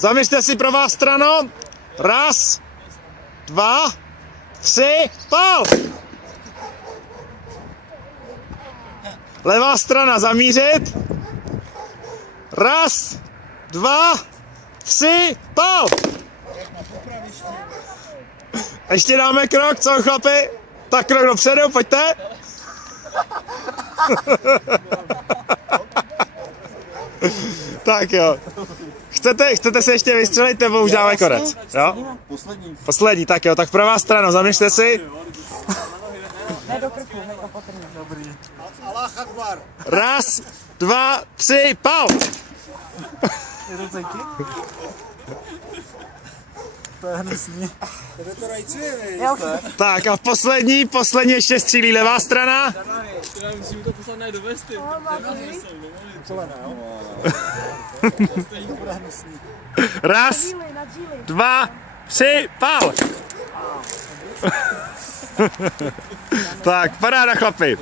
Zaměřte si pravá strana. Raz, dva, tři, pál! Levá strana zamířit. Raz, dva, tři, pál! Ještě dáme krok, co chlapi? Tak krok dopředu, pojďte. Tak jo. Chcete se ještě vystřelit, nebo už dáme konec? Jo? Poslední, tak jo, tak pravá strana, zaměřte si. Raz, dva, tři, pál! To je hnusný. Tak a poslední ještě střílí levá strana. Musíme to poslat do vesty. Raz, dva, tři, pál! Tak, paráda chlapi.